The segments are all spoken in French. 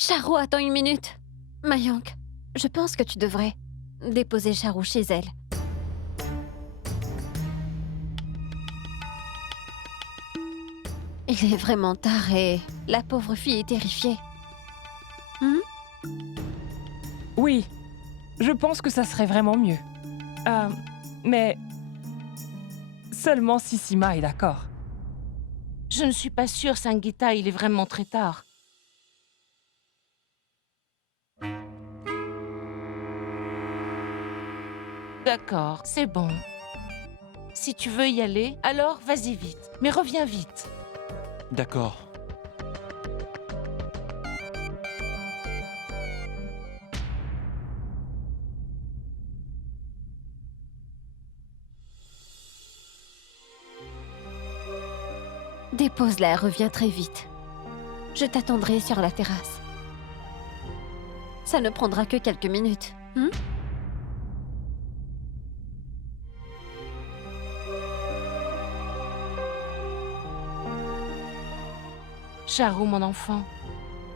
Charo attends une minute. Mayank, je pense que tu devrais déposer Charo chez elle. Il est vraiment tard et la pauvre fille est terrifiée. Oui, je pense que ça serait vraiment mieux. Mais seulement si Sima est d'accord. Je ne suis pas sûre, Sangeeta, il est vraiment très tard. D'accord, c'est bon. Si tu veux y aller, alors vas-y vite, mais reviens vite. D'accord. Dépose-la et reviens très vite. Je t'attendrai sur la terrasse. Ça ne prendra que quelques minutes. Charo, mon enfant,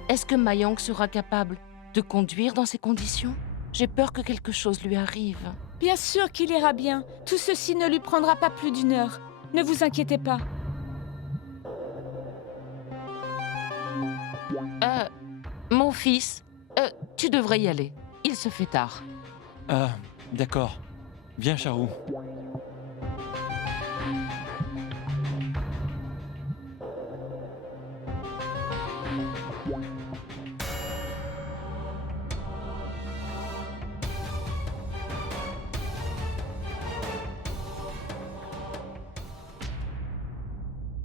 est-ce que Mayank sera capable de conduire dans ces conditions? J'ai peur que quelque chose lui arrive. Bien sûr qu'il ira bien. Tout ceci ne lui prendra pas plus d'1 heure. Ne vous inquiétez pas. Mon fils, tu devrais y aller. Il se fait tard. Ah, d'accord. Viens, Charou.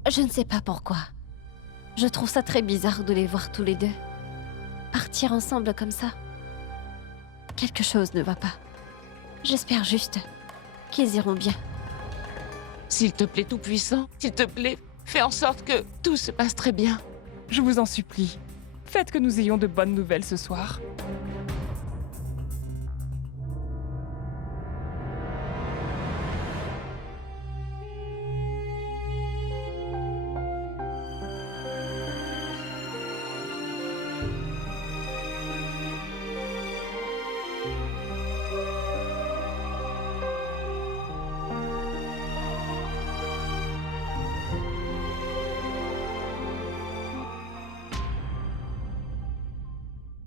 Je ne sais pas pourquoi. Je trouve ça très bizarre de les voir tous les deux. Partir ensemble comme ça. Quelque chose ne va pas. J'espère juste qu'ils iront bien. S'il te plaît, Tout-Puissant, s'il te plaît, fais en sorte que tout se passe très bien. Je vous en supplie, faites que nous ayons de bonnes nouvelles ce soir.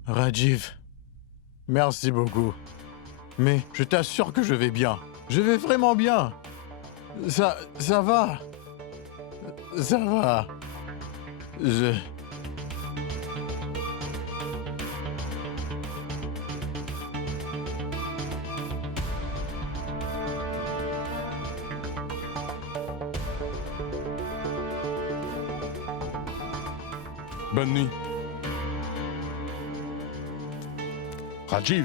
Rajiv, merci beaucoup. Mais je t'assure que je vais bien. Je vais vraiment bien. Ça va. Ça va. Bonne nuit. Rajiv.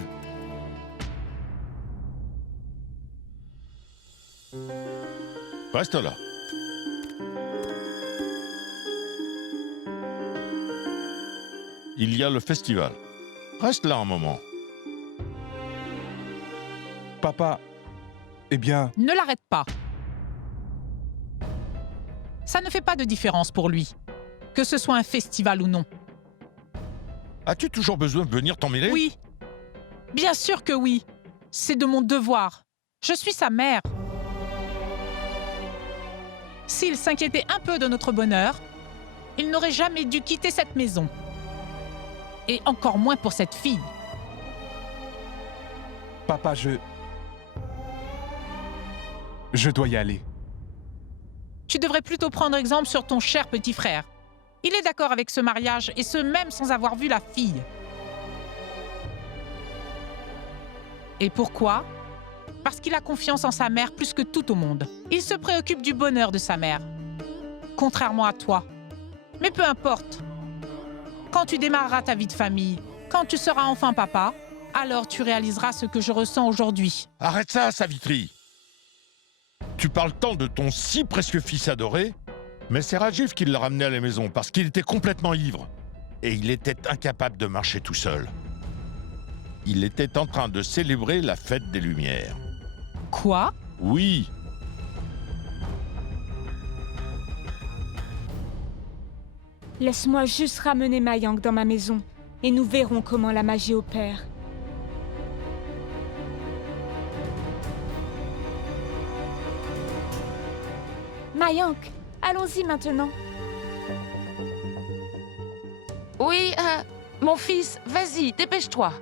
Reste là. Il y a le festival. Reste là un moment. Papa, eh bien... Ne l'arrête pas. Ça ne fait pas de différence pour lui, que ce soit un festival ou non. As-tu toujours besoin de venir t'emmêler? Oui. Bien sûr que oui. C'est de mon devoir. Je suis sa mère. S'il s'inquiétait un peu de notre bonheur, il n'aurait jamais dû quitter cette maison. Et encore moins pour cette fille. Papa, je dois y aller. Tu devrais plutôt prendre exemple sur ton cher petit frère. Il est d'accord avec ce mariage, et ce même sans avoir vu la fille. Et pourquoi? Parce qu'il a confiance en sa mère plus que tout au monde. Il se préoccupe du bonheur de sa mère. Contrairement à toi. Mais peu importe. Quand tu démarreras ta vie de famille, quand tu seras enfin papa, alors tu réaliseras ce que je ressens aujourd'hui. Arrête ça, Savitri. Tu parles tant de ton si précieux fils adoré, mais c'est Rajiv qui l'a ramené à la maison parce qu'il était complètement ivre. Et il était incapable de marcher tout seul. Il était en train de célébrer la fête des Lumières. Quoi? Oui. Laisse-moi juste ramener Mayank dans ma maison. et nous verrons comment la magie opère. Mayank, allons-y maintenant. Oui, mon fils, vas-y, dépêche-toi.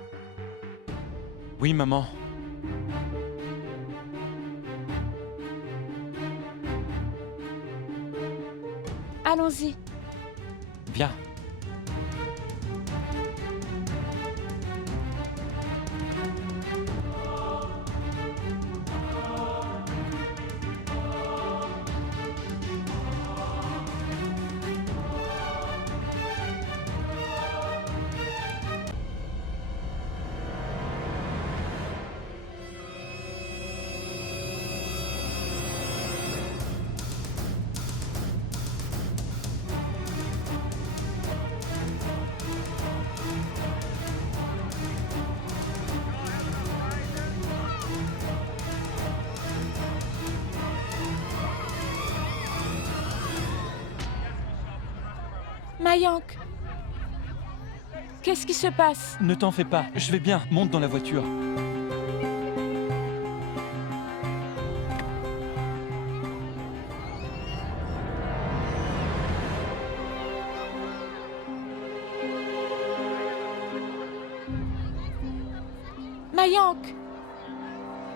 Oui, maman. Allons-y. Viens. Mayank, qu'est-ce qui se passe? Ne t'en fais pas, je vais bien. Monte dans la voiture. Mayank,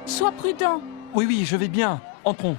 sois prudent. Oui, oui, je vais bien. Entrons.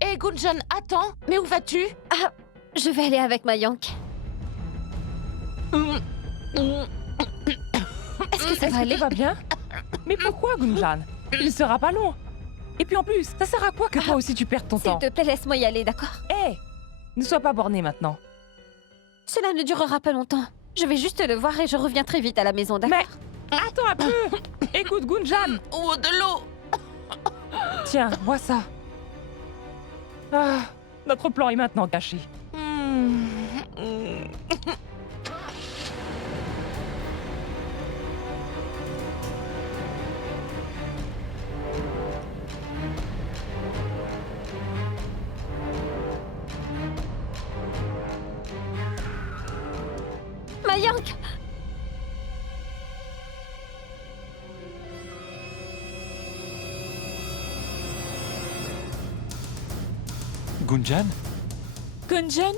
Hé, Gunjan, attends. Mais où vas-tu? Ah, je vais aller avec Mayank. Est-ce que ça va aller? Tout va bien? Mais pourquoi, Gunjan? Il sera pas long. Et puis en plus, ça sert à quoi que toi aussi tu perdes ton S'il temps? te plaît, laisse-moi y aller, d'accord? Hé, ne sois pas borné maintenant. Cela ne durera pas longtemps. Je vais juste le voir et je reviens très vite à la maison, d'accord? Attends un peu. Écoute, Gunjan. Oh, de l'eau. Tiens, vois ça. Ah, notre plan est maintenant gâché. Mayank! Gunjan? Gunjan?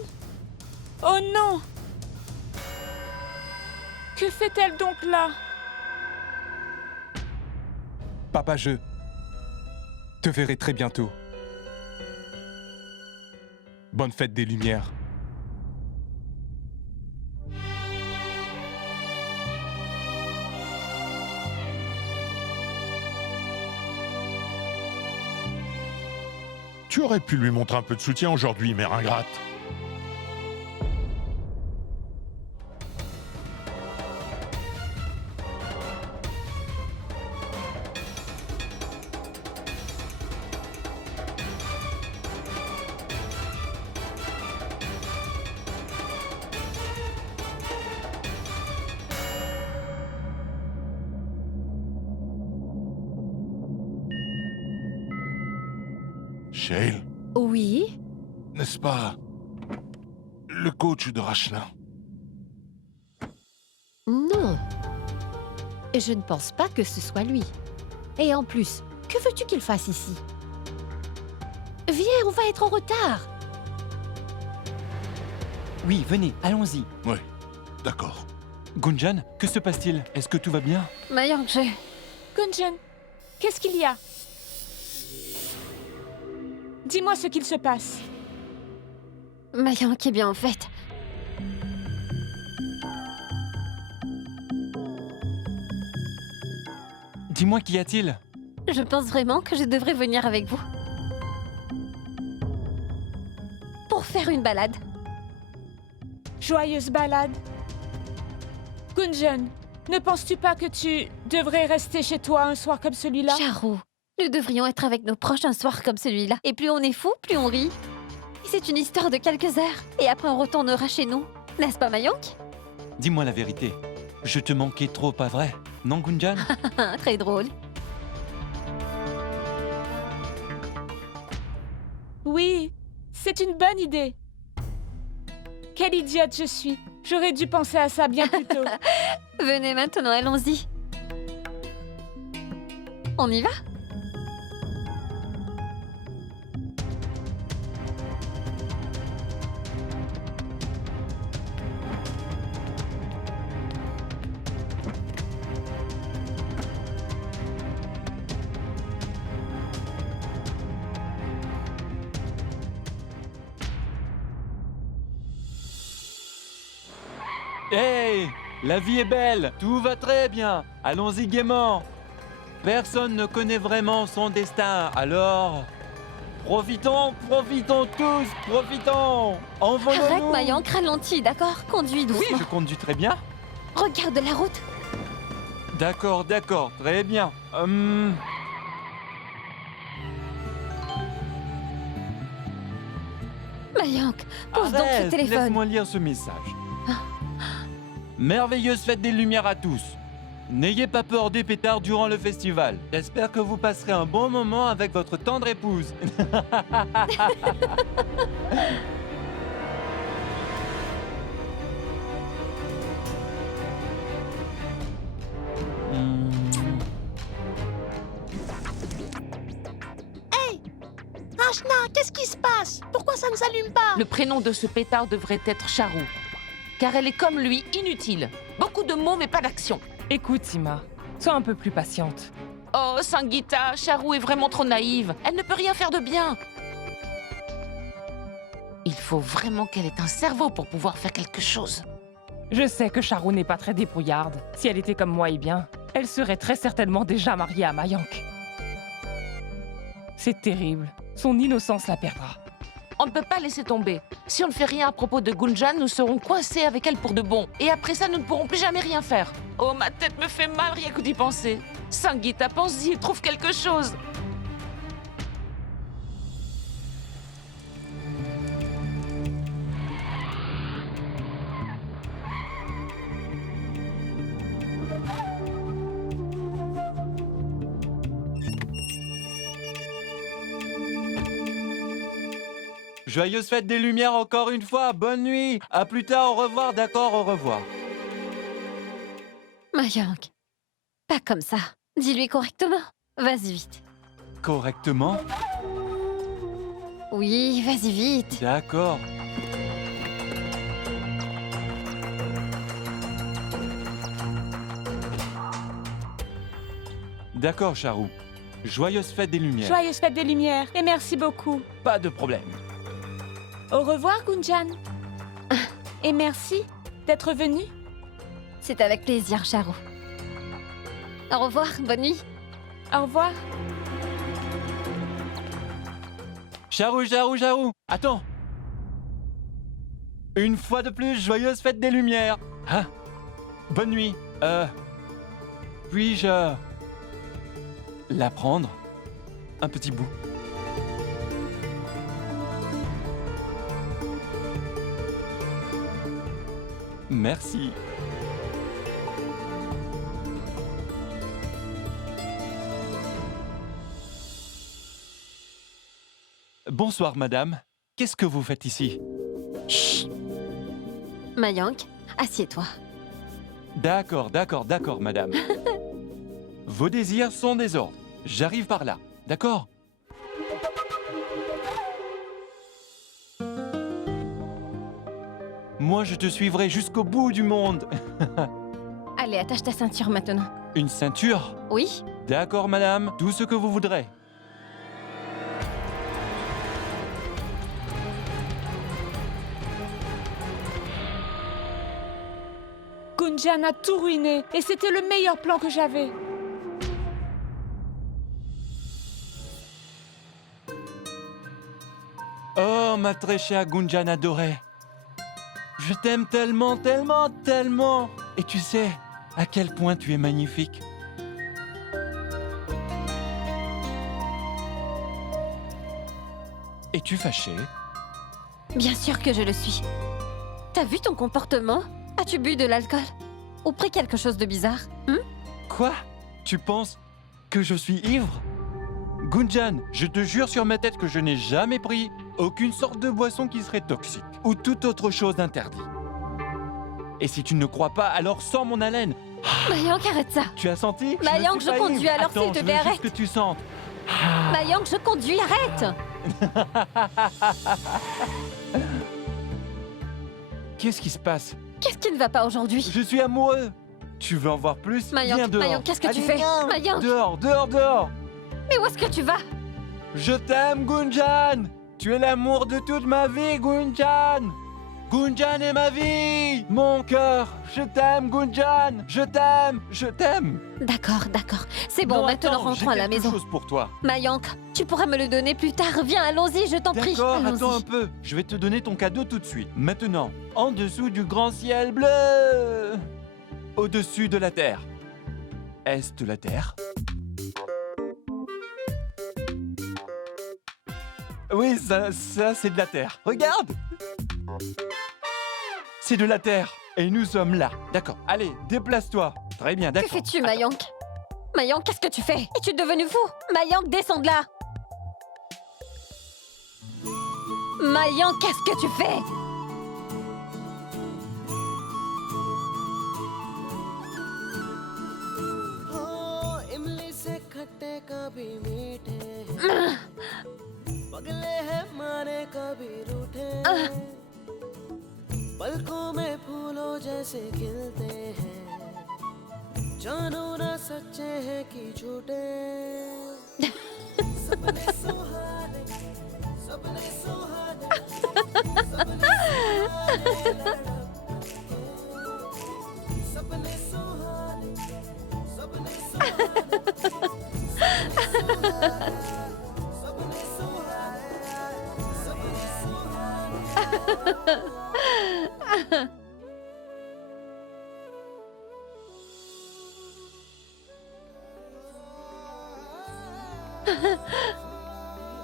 Oh non! Que fait-elle donc là? Papa, je te verrai très bientôt. Bonne fête des Lumières. Tu aurais pu lui montrer un peu de soutien aujourd'hui, mère ingrate. Shale, Oui? n'est-ce pas le coach de Rachna? Non. Je ne pense pas que ce soit lui. Et en plus, que veux-tu qu'il fasse ici? Viens, on va être en retard. Oui, venez, allons-y. D'accord. Gunjan, que se passe-t-il? Est-ce que tout va bien? Mayank, Que Gunjan, qu'est-ce qu'il y a? Dis-moi ce qu'il se passe. Mayank est bien en fait. Dis-moi, qu'y a-t-il? Je pense vraiment que je devrais venir avec vous. Pour faire une balade. Joyeuse balade. Gunjan, ne penses-tu pas que tu devrais rester chez toi un soir comme celui-là? Charu, nous devrions être avec nos proches un soir comme celui-là. Et plus on est fou, plus on rit. Et c'est une histoire de quelques heures. Et après on retournera chez nous. N'est-ce pas, Mayank? Dis-moi la vérité. Je te manquais trop, pas vrai? Non, Gunjan? Très drôle. Oui, c'est une bonne idée. Quelle idiote je suis. J'aurais dû penser à ça bien plus tôt. Venez maintenant, allons-y. On y va? Hey! La vie est belle! Tout va très bien! Allons-y gaiement! Personne ne connaît vraiment son destin, alors... Profitons, profitons tous, profitons! Envolons-nous! Arrête, Mayank, ralentis, d'accord? Conduis Oui, doucement. je conduis très bien. Regarde la route. D'accord, d'accord, très bien. Mayank, pose donc Arrête, ce téléphone. laisse-moi lire ce message. Merveilleuse fête des Lumières à tous. N'ayez pas peur des pétards durant le festival. J'espère que vous passerez un bon moment avec votre tendre épouse. Ashna, qu'est-ce qui se passe? Pourquoi ça ne s'allume pas? Le prénom de ce pétard devrait être Charu. Car elle est comme lui, inutile. Beaucoup de mots mais pas d'action. Écoute, Sima, sois un peu plus patiente. Oh, Sangeeta, Charu est vraiment trop naïve. Elle ne peut rien faire de bien. Il faut vraiment qu'elle ait un cerveau pour pouvoir faire quelque chose. Je sais que Charu n'est pas très débrouillarde. Si elle était comme moi, eh bien, elle serait très certainement déjà mariée à Mayank. C'est terrible. Son innocence la perdra. On ne peut pas laisser tomber. Si on ne fait rien à propos de Gunjan, nous serons coincés avec elle pour de bon. Et après ça, nous ne pourrons plus jamais rien faire. Oh, ma tête me fait mal rien que d'y penser. Sangeeta, pense-y, trouve quelque chose. Joyeuse fête des Lumières encore une fois, bonne nuit. À plus tard, au revoir, d'accord, au revoir. Mayank, pas comme ça. Dis-lui correctement. Vas-y vite. Correctement? Oui, vas-y vite. D'accord. D'accord, Charu. Joyeuse fête des Lumières. Joyeuse fête des Lumières et merci beaucoup. Pas de problème. Au revoir, Gunjan. Et merci d'être venu. C'est avec plaisir, Charu. Au revoir, bonne nuit. Au revoir. Charu, Charu, Charu. Attends. Une fois de plus, joyeuse fête des Lumières. Hein? Bonne nuit. Puis-je... la prendre? Un petit bout. Merci. Bonsoir, madame. Qu'est-ce que vous faites ici? Chut. Mayank, assieds-toi. D'accord, d'accord, d'accord, madame. Vos désirs sont des ordres. J'arrive par là, d'accord? Moi, je te suivrai jusqu'au bout du monde. Allez, attache ta ceinture maintenant. Une ceinture? Oui, D'accord, madame, tout ce que vous voudrez. Gunjan a tout ruiné et c'était le meilleur plan que j'avais. Oh, ma très chère Gunjan adorée. Je t'aime tellement, tellement, tellement. Et tu sais à quel point tu es magnifique. Es-tu fâchée? Bien sûr que je le suis. T'as vu ton comportement? As-tu bu de l'alcool? Ou pris quelque chose de bizarre? Quoi? Tu penses que je suis ivre? Gunjan, je te jure sur ma tête que je n'ai jamais pris aucune sorte de boisson qui serait toxique ou toute autre chose interdite. Et si tu ne crois pas, alors sens mon haleine. Mayank, arrête ça! Tu as senti? Mayank, ne suis je pas conduis, ivre. alors Attends, s'il te je plaît, veux juste arrête. que tu sentes. Mayank, je conduis, arrête! Qu'est-ce qui se passe? Qu'est-ce qui ne va pas aujourd'hui? Je suis amoureux. Tu veux en voir plus? Viens Mayank, dehors. Mayank, qu'est-ce que tu Allez, fais? viens. Mayank! Dehors, dehors, dehors. Mais où est-ce que tu vas? Je t'aime, Gunjan. Tu es l'amour de toute ma vie, Gunjan. Gunjan est ma vie. Mon cœur. Je t'aime, Gunjan. Je t'aime. Je t'aime. D'accord, d'accord. C'est bon, Non, maintenant attends, rentrons à la j'ai quelque maison. chose pour toi. Mayank, tu pourras me le donner plus tard. Viens, allons-y, je t'en prie. D'accord, Allons-y. attends un peu. Je vais te donner ton cadeau tout de suite. Maintenant, en dessous du grand ciel bleu. Au-dessus de la terre. Est de la terre. Oui, ça c'est de la terre. Regarde! C'est de la terre. Et nous sommes là. D'accord. Allez, déplace-toi. Très bien, Que d'accord. fais-tu, Mayank? Mayank, qu'est-ce que tu fais? Es-tu devenu fou? Mayank, descends de là! Mayank, qu'est-ce que tu fais? पलकों में फूलों जैसे खिलते हैं जानो ना सच्चे हैं कि झूठे सपने सुहाने सपने सुहाने सपने सुहाने सपने सुहाने सपने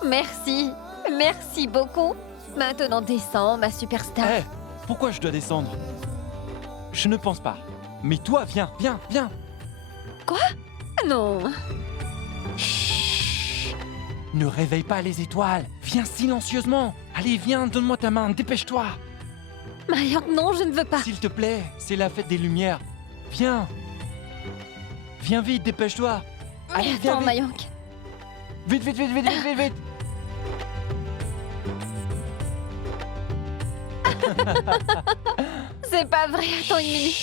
Merci, merci beaucoup. Maintenant descends, ma superstar. Eh, pourquoi je dois descendre? Je ne pense pas. Mais toi, viens, viens, viens. Quoi? Non. Chut. Ne réveille pas les étoiles. Viens silencieusement. Allez, viens, donne-moi ta main, dépêche-toi. Mayank, non, je ne veux pas. S'il te plaît, c'est la fête des lumières. Viens. Viens vite, dépêche-toi. Allez, viens Attends, vite. Mayank. Vite, vite, vite, vite, vite, vite, vite. C'est pas vrai, attends une minute.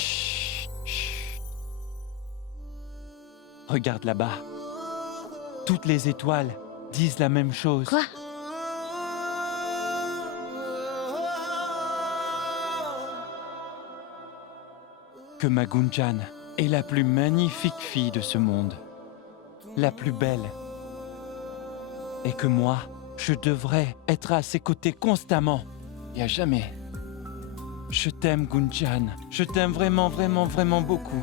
Regarde là-bas. Toutes les étoiles disent la même chose. Quoi? Que ma Gunjan est la plus magnifique fille de ce monde. La plus belle. Et que moi, je devrais être à ses côtés constamment et à jamais. Je t'aime, Gunjan. Je t'aime vraiment, vraiment, vraiment beaucoup.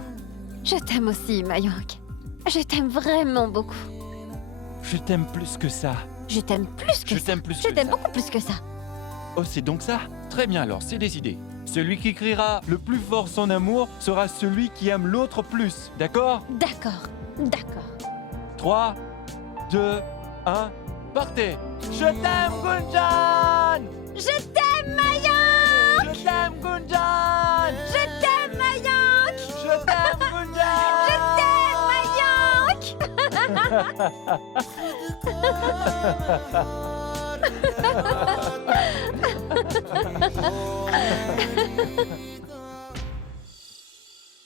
Je t'aime aussi, Mayank. Je t'aime vraiment beaucoup. Je t'aime plus que ça. Je t'aime plus que Je ça. t'aime plus Je que t'aime ça. beaucoup plus que ça. Oh, c'est donc ça? Très bien alors, c'est décidé. Celui qui criera le plus fort son amour sera celui qui aime l'autre plus. D'accord? D'accord, d'accord. 3, 2, 1, partez! Je t'aime, Gunjan! Je t'aime, Mayank! Je t'aime, Gunjan! Je t'aime, Mayank! Je t'aime, Gunjan! Je t'aime, Mayank!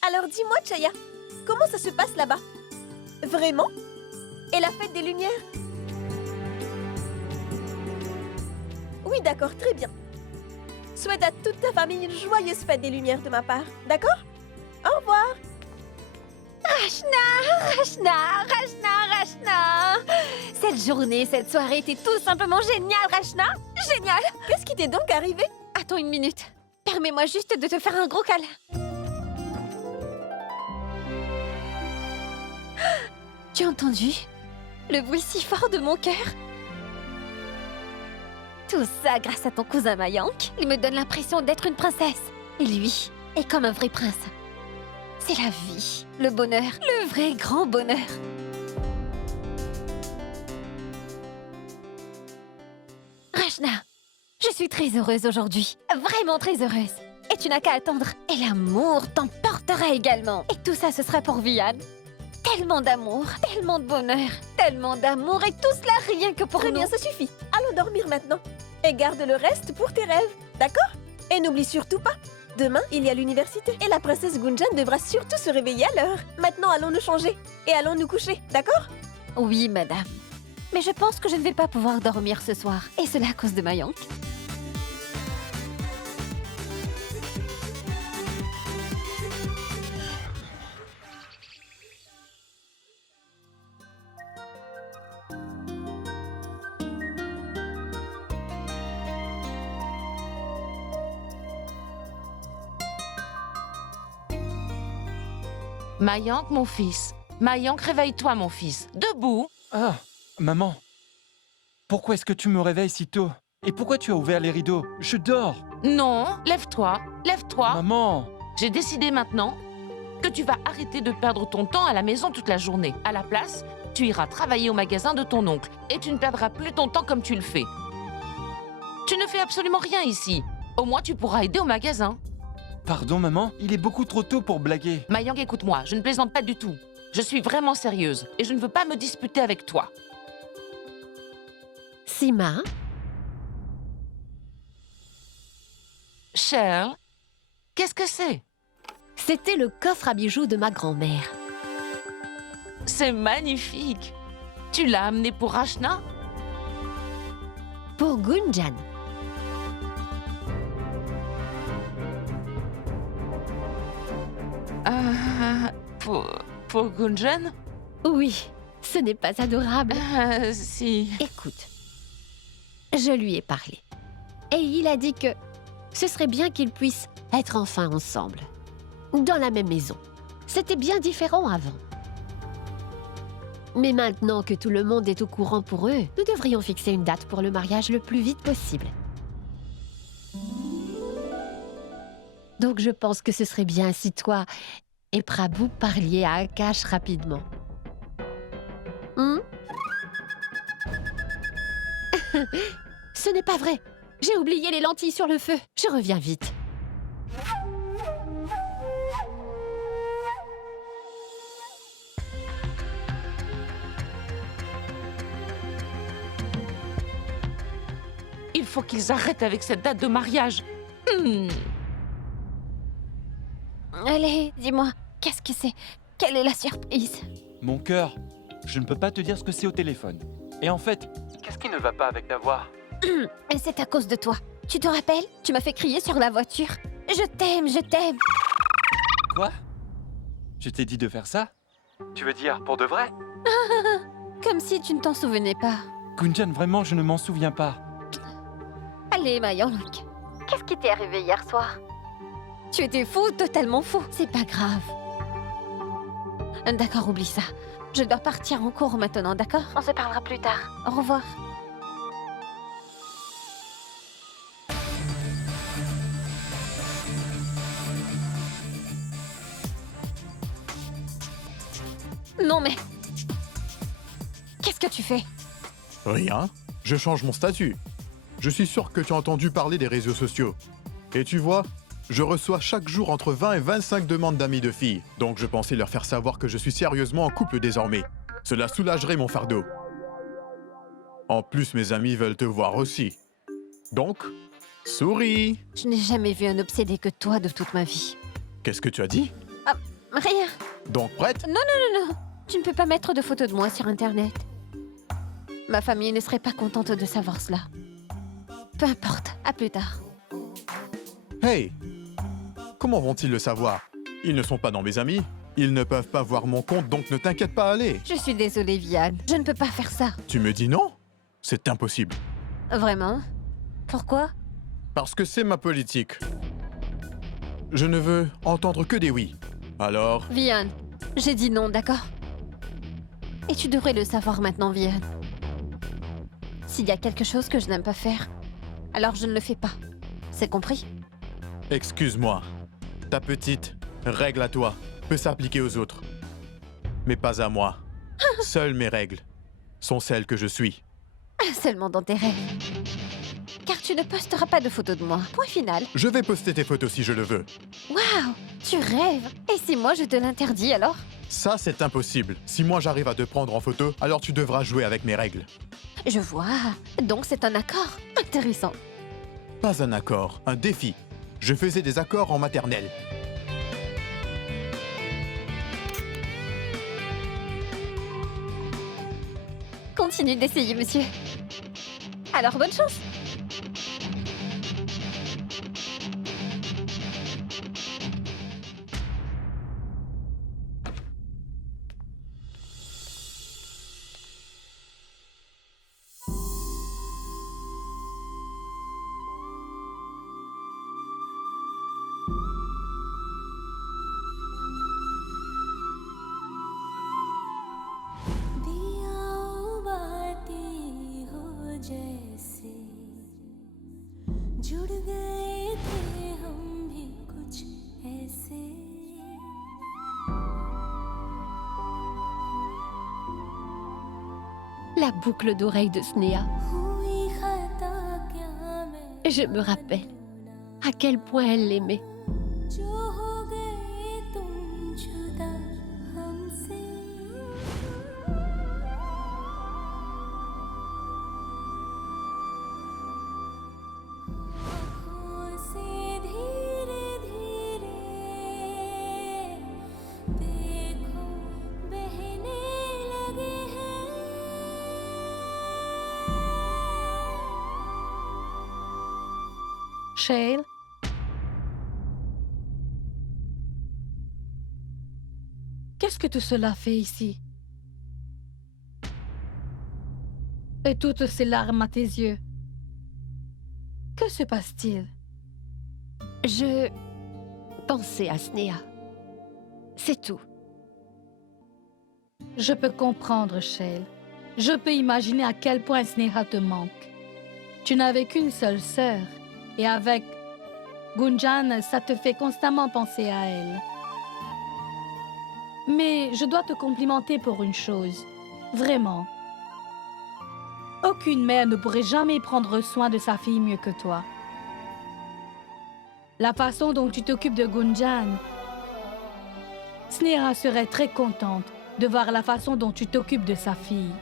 Alors dis-moi, Chaya, comment ça se passe là-bas? Vraiment? Et la fête des Lumières? Oui, d'accord, très bien. Souhaite à toute ta famille une joyeuse fête des Lumières de ma part, d'accord? Au revoir. Rachna, Rachna. Cette journée, cette soirée était tout simplement géniale, Rachna. Génial. Qu'est-ce qui t'est donc arrivé? Attends une minute. Permets-moi juste de te faire un gros câlin. Tu as entendu le bruit si fort de mon cœur? Tout ça grâce à ton cousin Mayank. Il me donne l'impression d'être une princesse. Et lui est comme un vrai prince. C'est la vie, le bonheur, le vrai grand bonheur. Rachna, je suis très heureuse aujourd'hui. Vraiment très heureuse. Et tu n'as qu'à attendre. Et l'amour t'emportera également. Et tout ça, ce sera pour Vian. Tellement d'amour, tellement de bonheur, tellement d'amour et tout cela rien que pour Très nous. bien, ça suffit. Allons dormir maintenant. Et garde le reste pour tes rêves, d'accord? Et n'oublie surtout pas, demain, il y a l'université. Et la princesse Gunjan devra surtout se réveiller à l'heure. Maintenant, allons nous changer. Et allons nous coucher, d'accord? Oui, madame. Mais je pense que je ne vais pas pouvoir dormir ce soir. Et cela à cause de Mayank. Mayank, mon fils. Mayank, réveille-toi, mon fils. Debout. Ah, maman. Pourquoi est-ce que tu me réveilles si tôt? Et pourquoi tu as ouvert les rideaux? Je dors. Non, lève-toi. Lève-toi. Maman. J'ai décidé maintenant que tu vas arrêter de perdre ton temps à la maison toute la journée. À la place, tu iras travailler au magasin de ton oncle et tu ne perdras plus ton temps comme tu le fais. Tu ne fais absolument rien ici. Au moins, tu pourras aider au magasin. Pardon, maman, il est beaucoup trop tôt pour blaguer. Mayank, écoute-moi, je ne plaisante pas du tout. Je suis vraiment sérieuse et je ne veux pas me disputer avec toi. Sima, Cheryl, qu'est-ce que c'est? c'était le coffre à bijoux de ma grand-mère. C'est magnifique. Tu l'as amené pour Rachna? Pour Gunjan. Pour Gunjan? Oui, ce n'est pas adorable. Si. Écoute, je lui ai parlé. Et il a dit que ce serait bien qu'ils puissent être enfin ensemble. Dans la même maison. C'était bien différent avant. Mais maintenant que tout le monde est au courant pour eux, nous devrions fixer une date pour le mariage le plus vite possible. Donc je pense que ce serait bien si toi et Prabhu parliez à Akash rapidement. Ce n'est pas vrai. J'ai oublié les lentilles sur le feu. Je reviens vite. Il faut qu'ils arrêtent avec cette date de mariage. Allez, dis-moi, qu'est-ce que c'est? Quelle est la surprise? Mon cœur, je ne peux pas te dire ce que c'est au téléphone. Et en fait, qu'est-ce qui ne va pas avec ta voix? Et c'est à cause de toi. Tu te rappelles? Tu m'as fait crier sur la voiture. Je t'aime, je t'aime. Quoi? Je t'ai dit de faire ça? Tu veux dire pour de vrai? Comme si tu ne t'en souvenais pas. Gunjan, vraiment, je ne m'en souviens pas. Allez, Mayank. Qu'est-ce qui t'est arrivé hier soir? Tu étais fou, totalement fou. C'est pas grave. D'accord, oublie ça. Je dois partir en cours maintenant, d'accord? On se parlera plus tard. Au revoir. Non mais... Qu'est-ce que tu fais? Rien. Je change mon statut. Je suis sûr que tu as entendu parler des réseaux sociaux. Et tu vois, je reçois chaque jour entre 20 et 25 demandes d'amis de filles. Donc je pensais leur faire savoir que je suis sérieusement en couple désormais. Cela soulagerait mon fardeau. En plus, mes amis veulent te voir aussi. Donc, souris. Je n'ai jamais vu un obsédé que toi de toute ma vie. Qu'est-ce que tu as dit? Rien. Donc prête? Non. Tu ne peux pas mettre de photos de moi sur Internet. Ma famille ne serait pas contente de savoir cela. Peu importe, à plus tard. Hey! Comment vont-ils le savoir? Ils ne sont pas dans mes amis. Ils ne peuvent pas voir mon compte, donc ne t'inquiète pas, allez. Je suis désolée, Vian. Je ne peux pas faire ça. Tu me dis non? C'est impossible. Vraiment? Pourquoi? Parce que c'est ma politique. Je ne veux entendre que des oui. Alors, Vian, j'ai dit non, d'accord? Et tu devrais le savoir maintenant, Vian. S'il y a quelque chose que je n'aime pas faire, alors je ne le fais pas. C'est compris? excuse-moi. Ta petite règle à toi peut s'appliquer aux autres. Mais pas à moi. Seules mes règles sont celles que je suis. Seulement dans tes rêves. Car tu ne posteras pas de photos de moi. Point final. Je vais poster tes photos si je le veux. Waouh! Tu rêves! Et si moi je te l'interdis alors? Ça, c'est impossible. Si moi j'arrive à te prendre en photo, alors tu devras jouer avec mes règles. Je vois. Donc c'est un accord. Intéressant. Pas un accord, un défi. Je faisais des accords en maternelle. Continue d'essayer, monsieur. Alors bonne chance! जुड़ गए थे हम भी कुछ ऐसे La boucle d'oreille de Sneha. हुई खता क्या मैं Je me rappelle à quel point elle l'aimait. जो हो गए तुम जुदा हमसे आँखों से धीरे धीरे देखो बहने लगे हैं Shale? Qu'est-ce que tout cela fait ici? Et toutes ces larmes à tes yeux. Que se passe-t-il? Je pensais à Sneha. C'est tout. Je peux comprendre, Shale. Je peux imaginer à quel point Sneha te manque. Tu n'avais qu'une seule sœur. Et avec Gunjan, ça te fait constamment penser à elle. Mais je dois te complimenter pour une chose. Vraiment. Aucune mère ne pourrait jamais prendre soin de sa fille mieux que toi. La façon dont tu t'occupes de Gunjan, Sneha serait très contente de voir la façon dont tu t'occupes de sa fille.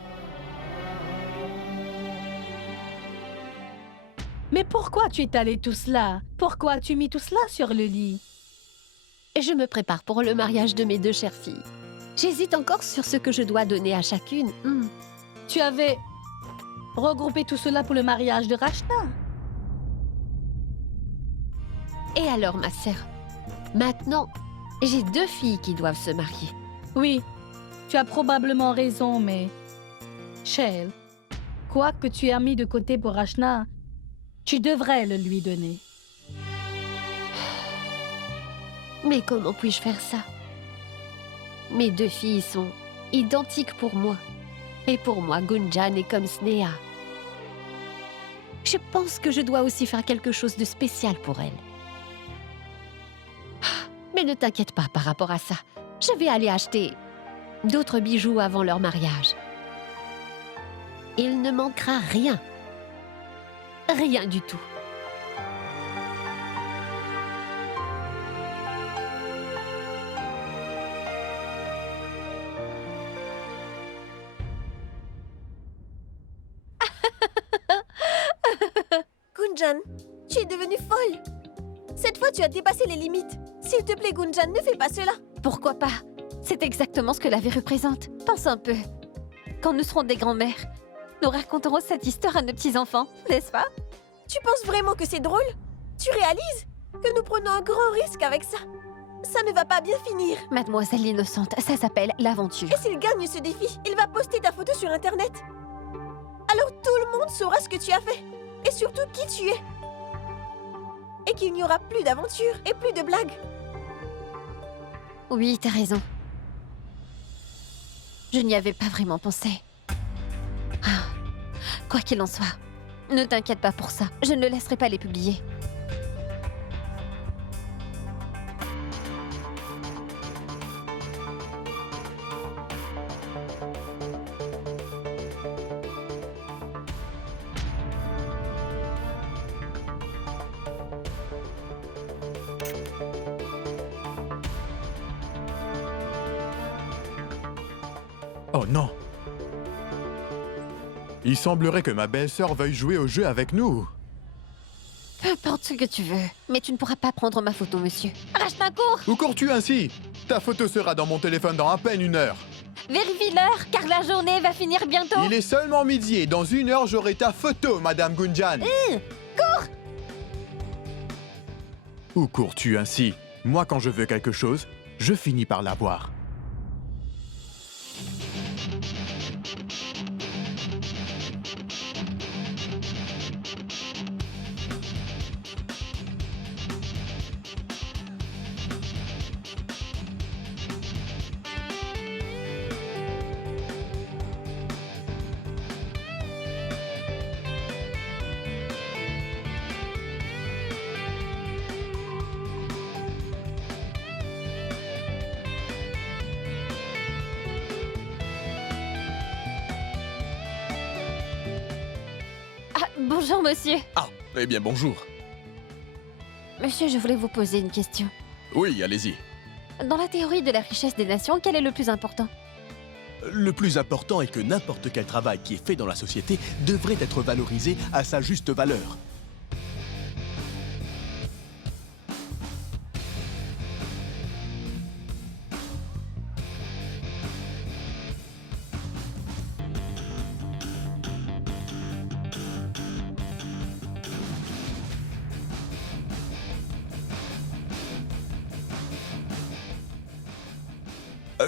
Mais pourquoi tu étalais tout cela? Pourquoi as-tu mis tout cela sur le lit? Et je me prépare pour le mariage de mes deux chères filles. J'hésite encore sur ce que je dois donner à chacune. Tu avais regroupé tout cela pour le mariage de Rachna. Et alors, ma sœur, maintenant, j'ai deux filles qui doivent se marier. Oui, tu as probablement raison, mais... Shale, quoi que tu aies mis de côté pour Rachna, tu devrais le lui donner. Mais comment puis-je faire ça? Mes deux filles sont identiques pour moi. Et pour moi, Gunjan est comme Sneha. Je pense que je dois aussi faire quelque chose de spécial pour elles. Mais ne t'inquiète pas par rapport à ça. Je vais aller acheter d'autres bijoux avant leur mariage. Il ne manquera rien. Rien du tout. Gunjan, tu es devenue folle. Cette fois, tu as dépassé les limites. S'il te plaît, Gunjan, ne fais pas cela. Pourquoi pas? C'est exactement ce que la vie représente. Pense un peu. Quand nous serons des grands-mères, nous raconterons cette histoire à nos petits-enfants, n'est-ce pas? Tu penses vraiment que c'est drôle? Tu réalises que nous prenons un grand risque avec ça? Ça ne va pas bien finir. Mademoiselle l'innocente, ça s'appelle l'aventure. Et s'il gagne ce défi, il va poster ta photo sur Internet. Alors tout le monde saura ce que tu as fait. Et surtout qui tu es. Et qu'il n'y aura plus d'aventure et plus de blagues. Oui, t'as raison. Je n'y avais pas vraiment pensé. Ah, quoi qu'il en soit, ne t'inquiète pas pour ça. Je ne le laisserai pas les publier. Oh non! Il semblerait que ma belle-sœur veuille jouer au jeu avec nous. Peu importe ce que tu veux, mais tu ne pourras pas prendre ma photo, monsieur. Rachna, cours! Où cours-tu ainsi? Ta photo sera dans mon téléphone dans à peine 1 heure. Vérifie l'heure, car la journée va finir bientôt. Il est seulement midi et dans 1 heure, j'aurai ta photo, Madame Gunjan. Cours! Où cours-tu ainsi? Moi, quand je veux quelque chose, je finis par l'avoir. Ah, bonjour, monsieur. Ah, eh bien bonjour. Monsieur, je voulais vous poser une question. Oui, allez-y. Dans la théorie de la richesse des nations, quel est le plus important? Le plus important est que n'importe quel travail qui est fait dans la société devrait être valorisé à sa juste valeur.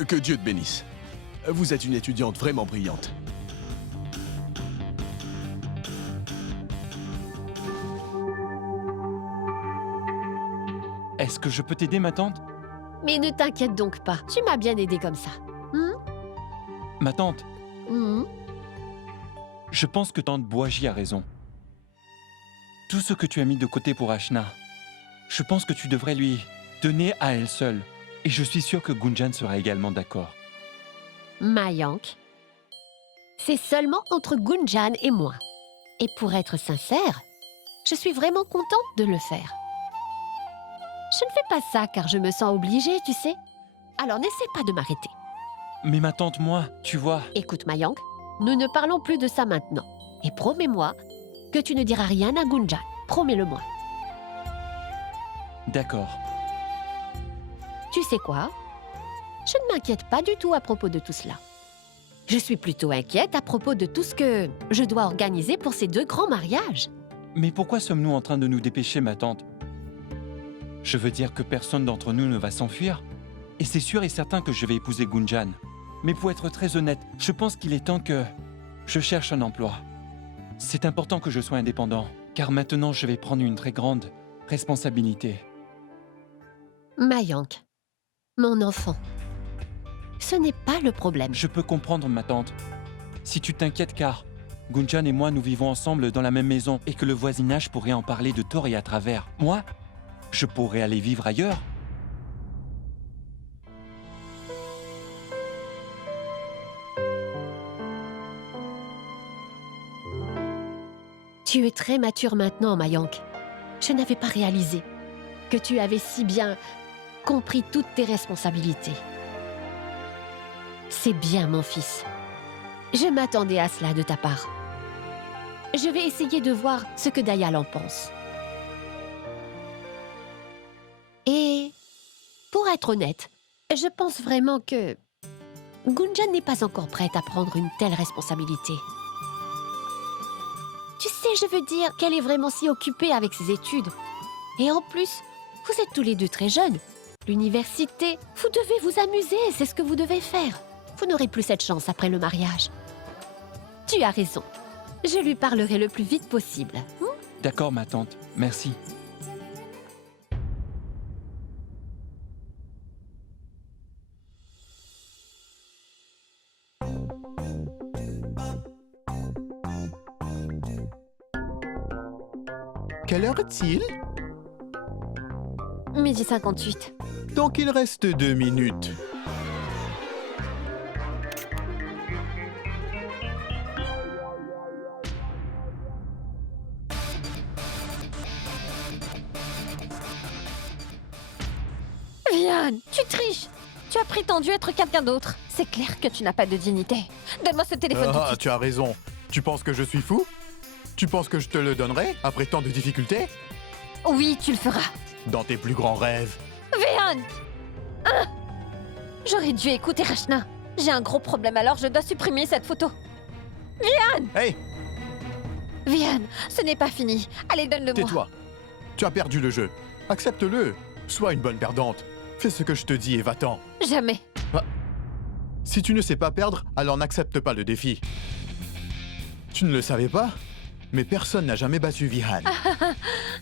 Que Dieu te bénisse. Vous êtes une étudiante vraiment brillante. Est-ce que je peux t'aider, ma tante? Mais ne t'inquiète donc pas, tu m'as bien aidé comme ça. Ma tante, Mhm. je pense que tante Boaji a raison. Tout ce que tu as mis de côté pour Ashna, je pense que tu devrais lui donner à elle seule. Et je suis sûr que Gunjan sera également d'accord. Mayank, c'est seulement entre Gunjan et moi. Et pour être sincère, je suis vraiment contente de le faire. Je ne fais pas ça car je me sens obligée, tu sais. Alors n'essaie pas de m'arrêter. Mais ma tante, moi, tu vois... Écoute, Mayank, nous ne parlons plus de ça maintenant. Et promets-moi que tu ne diras rien à Gunjan. Promets-le-moi. D'accord. Tu sais quoi? Je ne m'inquiète pas du tout à propos de tout cela. Je suis plutôt inquiète à propos de tout ce que je dois organiser pour ces 2 grands mariages. Mais pourquoi sommes-nous en train de nous dépêcher, ma tante? Je veux dire que personne d'entre nous ne va s'enfuir. Et c'est sûr et certain que je vais épouser Gunjan. Mais pour être très honnête, je pense qu'il est temps que je cherche un emploi. C'est important que je sois indépendant, car maintenant je vais prendre une très grande responsabilité. Mayank, mon enfant, ce n'est pas le problème. Je peux comprendre, ma tante. Si tu t'inquiètes car Gunjan et moi nous vivons ensemble dans la même maison et que le voisinage pourrait en parler de tort et à travers. Moi, je pourrais aller vivre ailleurs. Tu es très mature maintenant, Mayank. Je n'avais pas réalisé que tu avais si bien compris toutes tes responsabilités. C'est bien, mon fils. Je m'attendais à cela de ta part. Je vais essayer de voir ce que Dayal en pense. Et pour être honnête, Je pense vraiment que Gunjan n'est pas encore prête à prendre une telle responsabilité. Tu sais, je veux dire qu'elle est vraiment si occupée avec ses études. Et en plus, vous êtes tous les deux très jeunes. L'université, vous devez vous amuser, c'est ce que vous devez faire. Vous n'aurez plus cette chance après le mariage. Tu as raison. Je lui parlerai le plus vite possible. D'accord, ma tante. Merci. Quelle heure est-il? 12h58. Donc il reste 2 minutes. Vian, tu triches. Tu as prétendu être quelqu'un d'autre. C'est clair que tu n'as pas de dignité. Donne-moi ce téléphone tout de Ah, suite. tu as raison. Tu penses que je suis fou? Tu penses que je te le donnerai après tant de difficultés? Oui, tu le feras. Dans tes plus grands rêves. Vian! Ah! J'aurais dû écouter Rachna. J'ai un gros problème alors je dois supprimer cette photo. Vian! Hey! Vian, ce n'est pas fini. Allez, donne-le-moi. Tais-toi. Tu as perdu le jeu. Accepte-le. Sois une bonne perdante. Fais ce que je te dis et va-t'en. Jamais. Si tu ne sais pas perdre, alors n'accepte pas le défi. Tu ne le savais pas? Mais personne n'a jamais battu Vihan.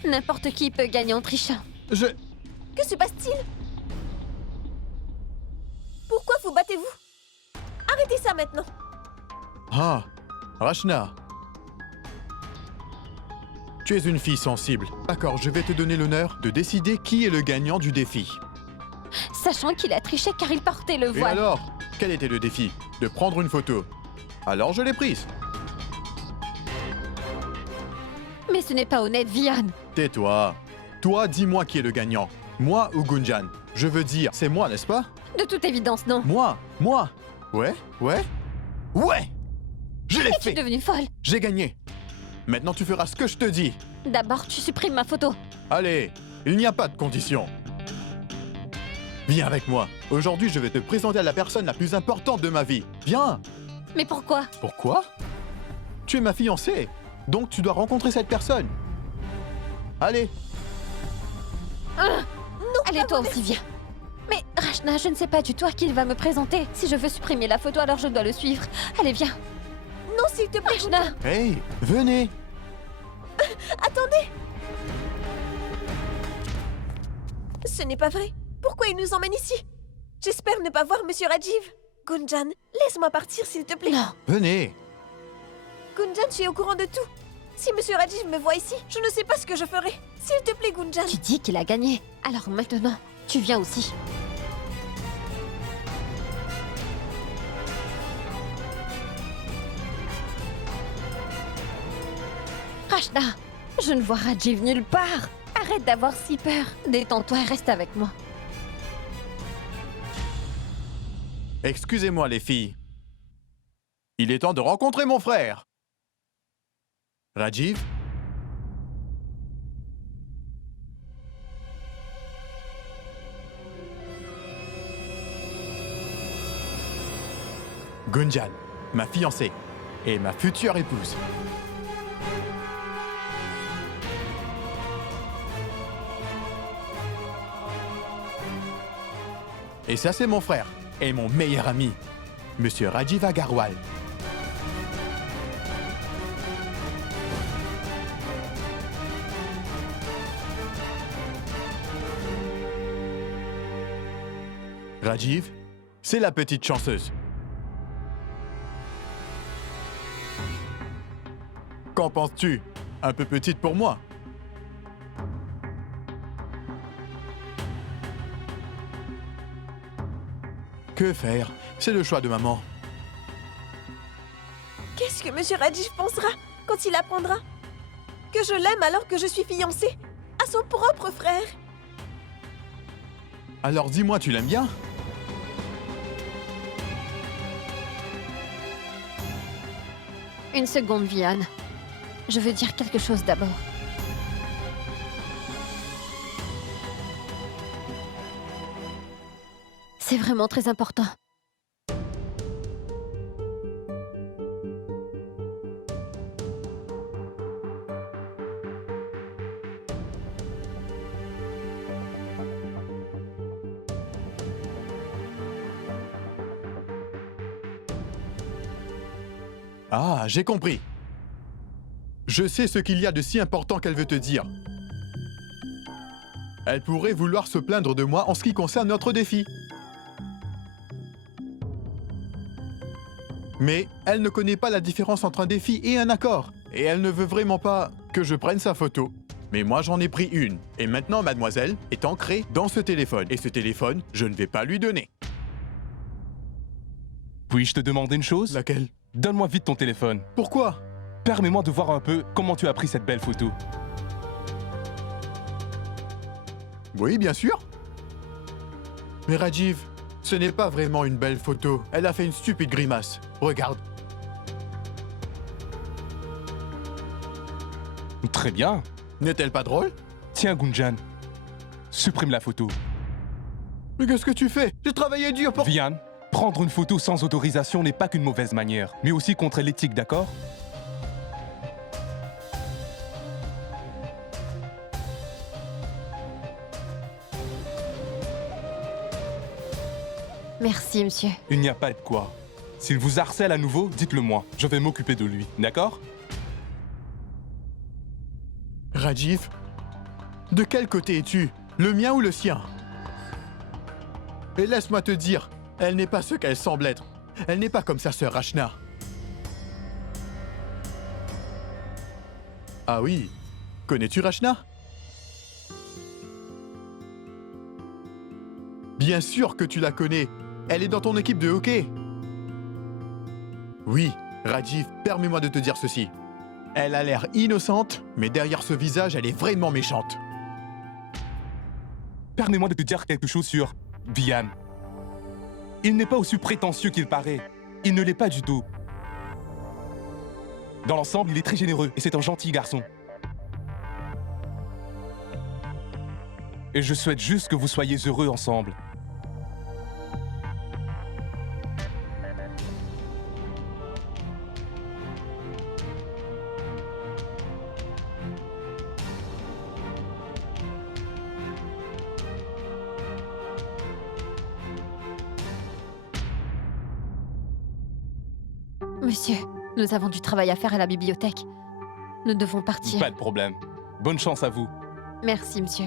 N'importe qui peut gagner en trichant. Que se passe-t-il? Pourquoi vous battez-vous? Arrêtez ça maintenant. Ah, Rachna. Tu es une fille sensible. D'accord, je vais te donner l'honneur de décider qui est le gagnant du défi. Sachant qu'il a triché car il portait le Et voile. alors? Quel était le défi? De prendre une photo. Alors je l'ai prise. Mais ce n'est pas honnête, Vian. Tais-toi. Toi, dis-moi qui est le gagnant. Moi ou Gunjan? Je veux dire, c'est moi, n'est-ce pas? De toute évidence, non. Moi. Ouais. Je l'ai Tu es fait. devenue folle. J'ai gagné. Maintenant, tu feras ce que je te dis. D'abord, tu supprimes ma photo. Allez, il n'y a pas de condition. Viens avec moi. Aujourd'hui, je vais te présenter à la personne la plus importante de ma vie. Viens. Mais pourquoi? Pourquoi? Tu es ma fiancée. Donc tu dois rencontrer cette personne. Allez. Allez, toi aussi, viens. Mais Rachna, je ne sais pas du tout à qui il va me présenter. Si je veux supprimer la photo, alors je dois le suivre. Allez, viens. Non, s'il te plaît, Rachna. Hey, venez. Attendez. Ce n'est pas vrai. Pourquoi il nous emmène ici? J'espère ne pas voir Monsieur Rajiv. Gunjan, laisse-moi partir, s'il te plaît. Non. Venez. Gunjan, tu es au courant de tout. Si Monsieur Rajiv me voit ici, je ne sais pas ce que je ferai. S'il te plaît, Gunjan. Tu dis qu'il a gagné. Alors maintenant, tu viens aussi. Rachna, je ne vois Rajiv nulle part. Arrête d'avoir si peur. Détends-toi et reste avec moi. Excusez-moi les filles. Il est temps de rencontrer mon frère. Rajiv? Gunjan, ma fiancée et ma future épouse. Et ça, c'est mon frère et mon meilleur ami, Monsieur Rajiv Agarwal. Rajiv, c'est la petite chanceuse. Qu'en penses-tu? Un peu petite pour moi. Que faire? C'est le choix de maman. Qu'est-ce que Monsieur Rajiv pensera quand il apprendra que je l'aime alors que je suis fiancée à son propre frère? Alors dis-moi, tu l'aimes bien? Une seconde, Vian. Je veux dire quelque chose d'abord. C'est vraiment très important. Ah, j'ai compris. Je sais ce qu'il y a de si important qu'elle veut te dire. Elle pourrait vouloir se plaindre de moi en ce qui concerne notre défi. Mais elle ne connaît pas la différence entre un défi et un accord. Et elle ne veut vraiment pas que je prenne sa photo. Mais moi, j'en ai pris une. Et maintenant, mademoiselle est ancrée dans ce téléphone. Et ce téléphone, je ne vais pas lui donner. Puis-je te demander une chose? Laquelle? Donne-moi vite ton téléphone. Pourquoi? Permets-moi de voir un peu comment tu as pris cette belle photo. Oui, bien sûr. Mais Rajiv, ce n'est pas vraiment une belle photo. Elle a fait une stupide grimace. Regarde. Très bien. N'est-elle pas drôle? Tiens, Gunjan. Supprime la photo. Mais qu'est-ce que tu fais? J'ai travaillé dur pour... Vian, prendre une photo sans autorisation n'est pas qu'une mauvaise manière, mais aussi contre l'éthique, d'accord? Merci, monsieur. Il n'y a pas de quoi. S'il vous harcèle à nouveau, dites-le moi. Je vais m'occuper de lui, d'accord? Rajiv, de quel côté es-tu? Le mien ou le sien? Et laisse-moi te dire, elle n'est pas ce qu'elle semble être. Elle n'est pas comme sa sœur Rachna. Ah oui, connais-tu Rachna? Bien sûr que tu la connais. Elle est dans ton équipe de hockey. Oui, Rajiv, permets-moi de te dire ceci. Elle a l'air innocente, mais derrière ce visage, elle est vraiment méchante. Permets-moi de te dire quelque chose sur Vian. Il n'est pas aussi prétentieux qu'il paraît. Il ne l'est pas du tout. Dans l'ensemble, il est très généreux et c'est un gentil garçon. Et je souhaite juste que vous soyez heureux ensemble. Monsieur, nous avons du travail à faire à la bibliothèque. Nous devons partir. Pas de problème. Bonne chance à vous. Merci, monsieur.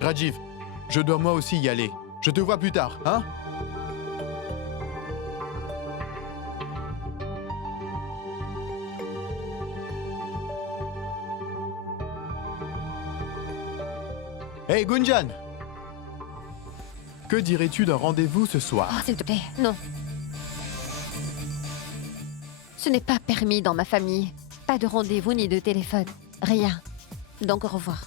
Rajiv, je dois moi aussi y aller. Je te vois plus tard, hein? Hey Gunjan! Que dirais-tu d'un rendez-vous ce soir? Oh, s'il te plaît, non. Ce n'est pas permis dans ma famille. Pas de rendez-vous ni de téléphone. Rien. Donc au revoir.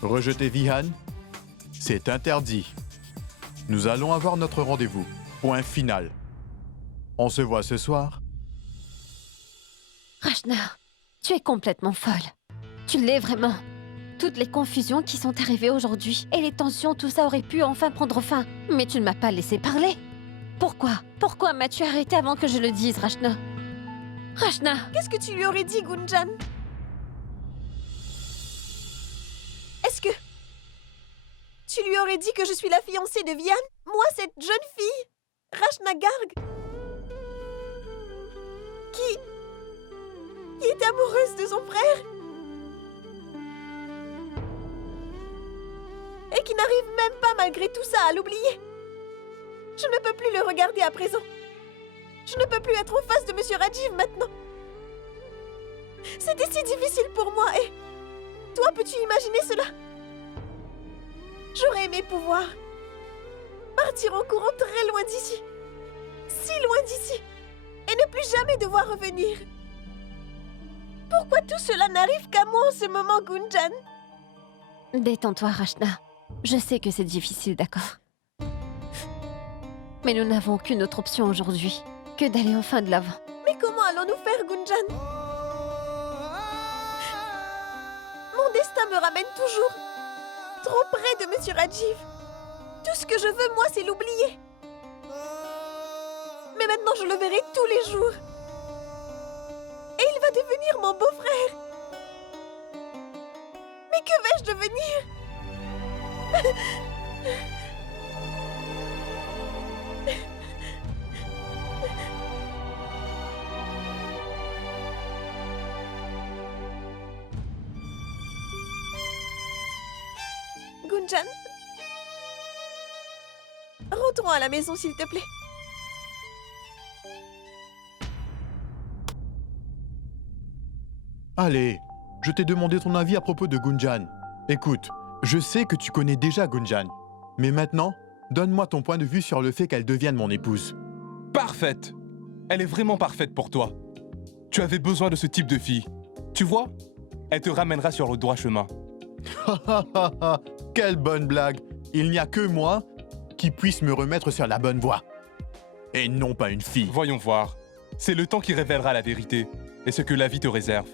Rejeter Vihan, c'est interdit. Nous allons avoir notre rendez-vous. Point final. On se voit ce soir. Rachna, tu es complètement folle. Tu l'es vraiment. Toutes les confusions qui sont arrivées aujourd'hui et les tensions, tout ça aurait pu enfin prendre fin. Mais tu ne m'as pas laissé parler. Pourquoi? Pourquoi m'as-tu arrêté avant que je le dise, Rachna? Rachna! Qu'est-ce que tu lui aurais dit, Gunjan? Est-ce que... tu lui aurais dit que je suis la fiancée de Vian? Moi, cette jeune fille, Rachna Garg, qui est amoureuse de son frère et qui n'arrive même pas, malgré tout ça, à l'oublier. Je ne peux plus le regarder à présent. Je ne peux plus être en face de Monsieur Rajiv maintenant. C'était si difficile pour moi et... toi, peux-tu imaginer cela? J'aurais aimé pouvoir partir en courant très loin d'ici. Si loin d'ici. Et ne plus jamais devoir revenir. Pourquoi tout cela n'arrive qu'à moi en ce moment, Gunjan? Détends-toi, Rachna. Je sais que c'est difficile, d'accord? Mais nous n'avons qu'une autre option aujourd'hui que d'aller enfin de l'avant. Mais comment allons-nous faire, Gunjan? ramène toujours trop près de Monsieur Rajiv. Tout ce que je veux, moi, c'est l'oublier. Mais maintenant, je le verrai tous les jours. Et il va devenir mon beau-frère. Mais que vais-je devenir? Gunjan, rentrons à la maison, s'il te plaît. Allez, je t'ai demandé ton avis à propos de Gunjan. Écoute, je sais que tu connais déjà Gunjan. Mais maintenant, donne-moi ton point de vue sur le fait qu'elle devienne mon épouse. Parfaite. Elle est vraiment parfaite pour toi. Tu avais besoin de ce type de fille. Tu vois, elle te ramènera sur le droit chemin. Quelle bonne blague! Il n'y a que moi qui puisse me remettre sur la bonne voie. Et non pas une fille. Voyons voir. C'est le temps qui révélera la vérité et ce que la vie te réserve.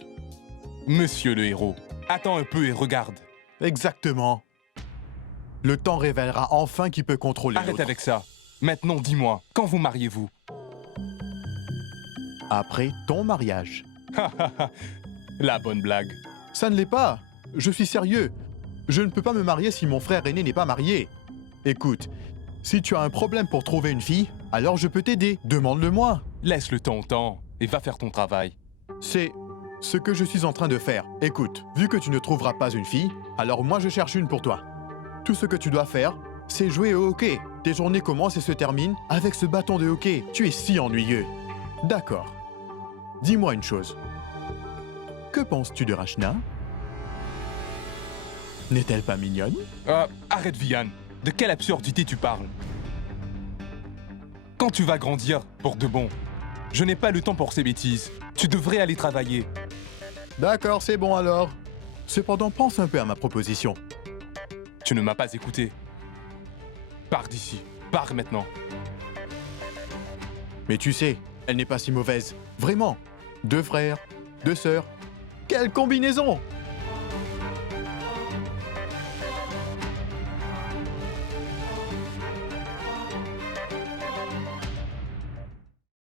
Monsieur le héros, attends un peu et regarde. Exactement. Le temps révélera enfin qui peut contrôler Arrête l'autre. avec ça. Maintenant, dis-moi, quand vous mariez-vous? Après ton mariage. La bonne blague. Ça ne l'est pas. Je suis sérieux. Je ne peux pas me marier si mon frère aîné n'est pas marié. Écoute, si tu as un problème pour trouver une fille, alors je peux t'aider. Demande-le-moi. Laisse le temps au temps et va faire ton travail. C'est ce que je suis en train de faire. Écoute, vu que tu ne trouveras pas une fille, alors moi je cherche une pour toi. Tout ce que tu dois faire, c'est jouer au hockey. Tes journées commencent et se terminent avec ce bâton de hockey. Tu es si ennuyeux. D'accord. Dis-moi une chose. Que penses-tu de Rachna? N'est-elle pas mignonne? Arrête, Vian. De quelle absurdité tu parles? Quand tu vas grandir, pour de bon, je n'ai pas le temps pour ces bêtises. Tu devrais aller travailler. D'accord, c'est bon alors. Cependant, pense un peu à ma proposition. Tu ne m'as pas écouté. Pars d'ici. Pars maintenant. Mais tu sais, elle n'est pas si mauvaise. Vraiment. 2 frères, 2 sœurs. Quelle combinaison!